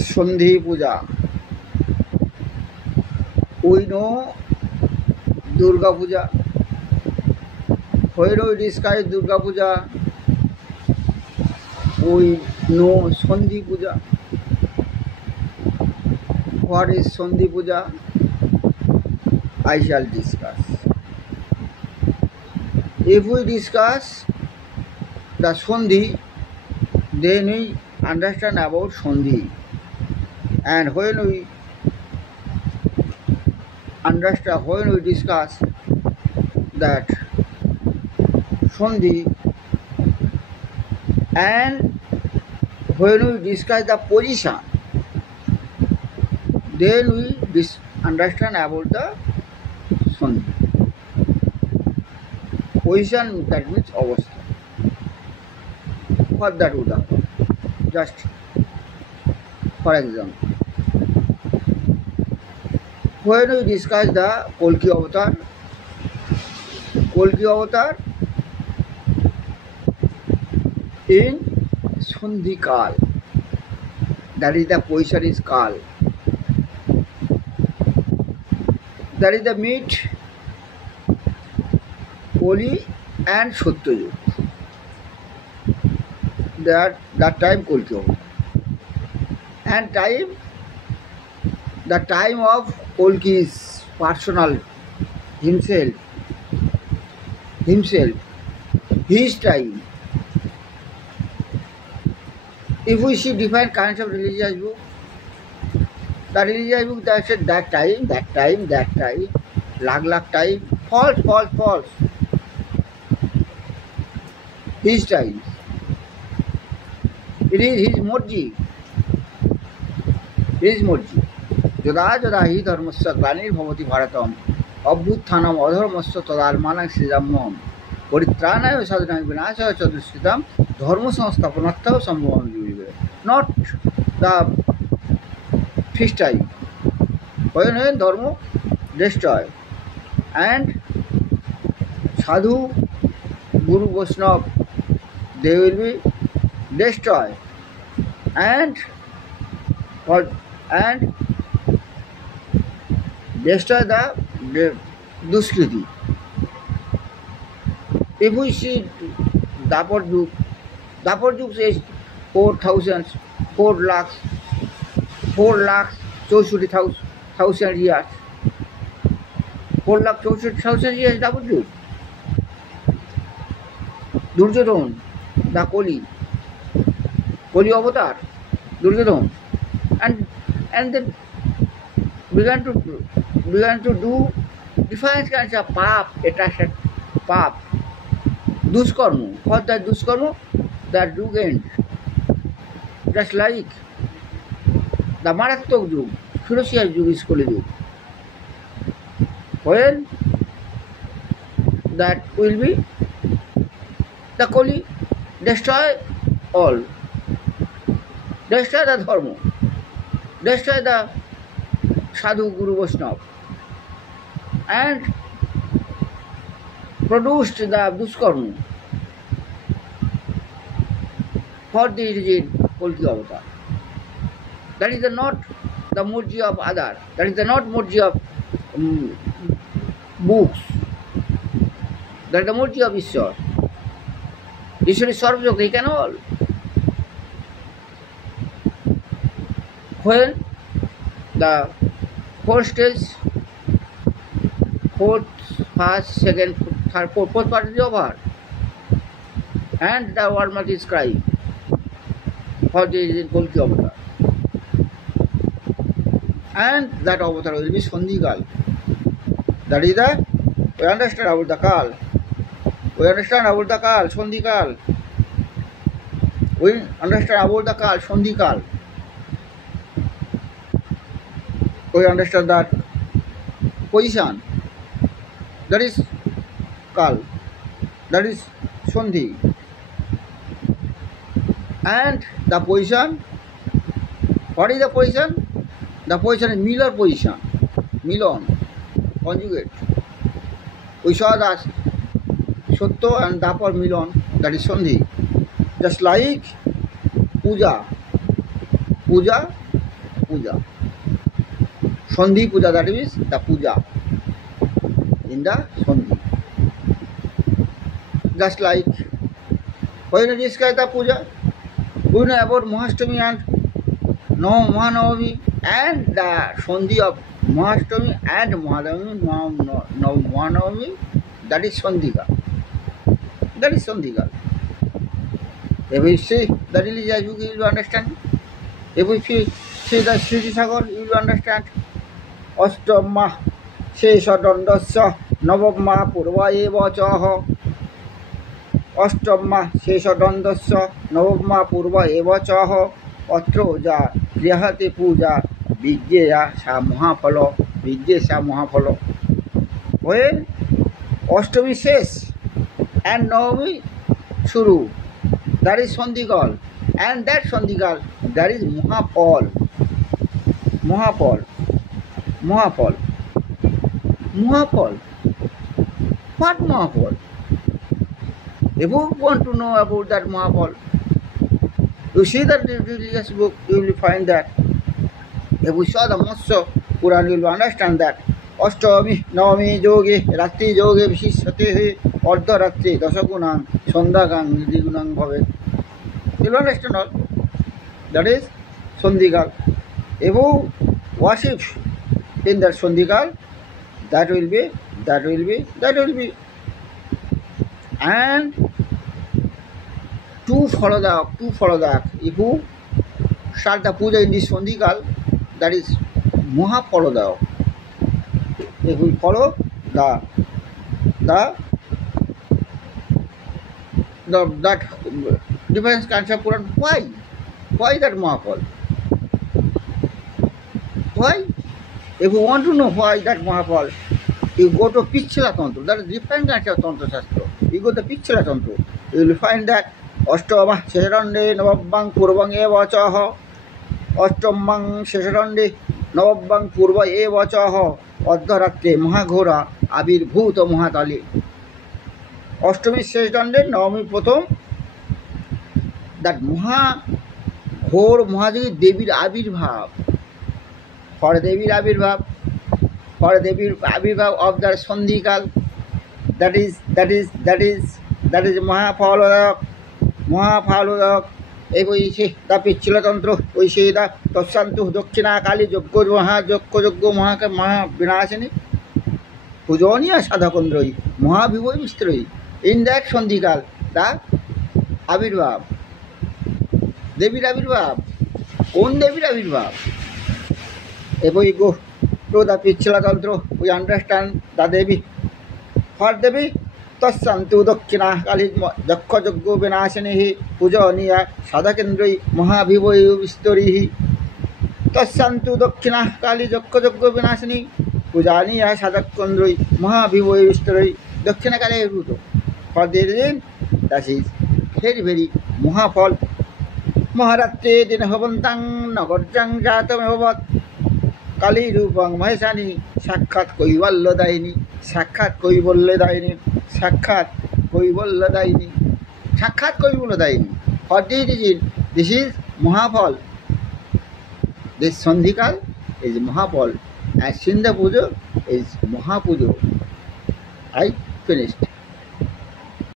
Sandhi Puja. We know Durga Puja. When we discuss Durga Puja, we know Sandhi Puja. What is Sandhi Puja? I shall discuss. If we discuss the Sandhi, then we understand about Sandhi. And when we discuss that Sandhi, and when we discuss the position, then we understand about the Sandhi. Position, that means avastha. For that udahara, just for example, when we discuss the Kalki Avatar in Sandhi Kal, that is the position is Kal. That is the meet Kali and Satyayug. That time Kalki Avatar. And the time of Kalki is personal, himself, his time. If we see different kinds of religious book, the religious book that said that time, lakh time, false. His time. It is his morji. Joda hi dharmasya glanir bhavati bharatam abhyutthanam adharmasya tadalmanam srijammam paritranaya sadhanaya vinashaya chadushritam dharma samsthapanartha sambhavam jivire. Not the fixed time. When dharma destroy and sadhu, guru, Vaishnava, they will be destroyed and destroy the Duskriti. If we see Dapar Juk says 4 lakhs 64,000 years. 4,64,000 years Dapar Juk. Duryodhan, the Kali Avatar, Duryodhan, and then began to do different kinds of attraction, duskarma. For that duskarma, that Yug end. Just like the Marathok Yug, Ferocious Yug is Kali Yug. When that will be the Kali destroy all, destroy the dharma, destroy the sadhu, guru, Vaishnava, and produced the duskarma. For this reason, Kalki Avatar. That is not the morji of other. That is not morji of books. That is the morji of Ishwar. Ishwar is Sarvajog, he can all. When the fourth stage, first, second, third, fourth part is over, and the world must is crying. For this is Kalki Avatar. And that avatar will be Sandhi Kal. That is we understand about the Kal. Sandhi Kal. We understand about the Kal, Sandhi Kal. We understand that position. That is Kal. That is Sandhi. And the position. What is the position? The position is Miller position. Milon. Conjugate. We saw that Sotto and Dapar Milon, that is Sandhi. Just like Puja. puja. Sandhi puja, that means the puja in the Sandhi. Just like when we discuss the puja, we know about Mahastami and Mahanavami and the Sandhi of Mahastami and Mahanavami, that is Sandhika. That is Sandhika. If we see the religious book, you will understand. If we see the Sri Sagar, you will understand. Astamma Shesha Dandasya Navamma Purva Eva Chaha. Astamma Shesha Dandasya Navamma Purva Eva Chaha. Atroja Grihati Puja Vijaya Sa Mahapalo. Vijaya Sa Mahapalo. When Ashtami says and Navami Shuru, that is Sandhikal, and that Sandhikal, that is Mahapal. Mahapal. Mahapal. Mahapal. What Mahapal? If you want to know about that Mahapal, you see that religious book, you will find that. If you saw the Matsya Puran, you will understand that. Ashtami, Navami, Yogi, Ratri, Yogi, Vishisate, Ardha Ratri, Dasagunang, Sandagang, Nidigunang Bhave. You will understand all. That is Sandhikal. If you worship in that Sandhikal, that will be. And to follow that. If you start the puja in this Sandhikal, that is Mahapalodaya. If we follow that difference concept Puran, why that Mahapal? Why? If you want to know why that Mahapal, you go to Pichla Tantra, that is different kind of Tantra Shastra. You go to Pichla Tantra, you will find that Astamma Shesharande Navabbang Purvang Eva Chaha. Astamang Shesharande Navabbang Purva Eva Chaha. Adharate Mahaghora Abir Bhuta Mahatali. Ashtami Shesharande Navami Pratham, that Mahaghor Mahadegi Devir Abirbhav. For Devir Abirbhav of the Sandhikal, that is Mahapalodaya. If we see the Pichla Tantra, we see the Tasantu Dokshina Kali Joggo Maha Vinashini Pujonia Sadhakundroi, Mahavivo Mystery. In that Sandhikal, the Abirbhav, Devir Abirbhav, own Devir Abirbhav. If we go to the Pichla Tantra, we understand the Devi. For Devi, Tasantu Dokshina Kali Joggo Vinashini Pujaniya Sadhakendri Mahavivo Mystery. Tasantu Dokshina Kali Joggo Vinashini Pujaniya Sadhakendri Mahavivo Mystery. Dokshina Kali Ruto. For the reason, that is very Mahapal. Maharate Dinhabantang Nagarjang Jatam Hovat Kali Rupang Mahesani Sakat Koivaladaini Sakat Koivaladaini Sakat Koivaladaini Sakat Koivaladaini. For this is Mahapal. This Sandhikal is Mahapal and Sindha Puja is Mahapuja. I finished.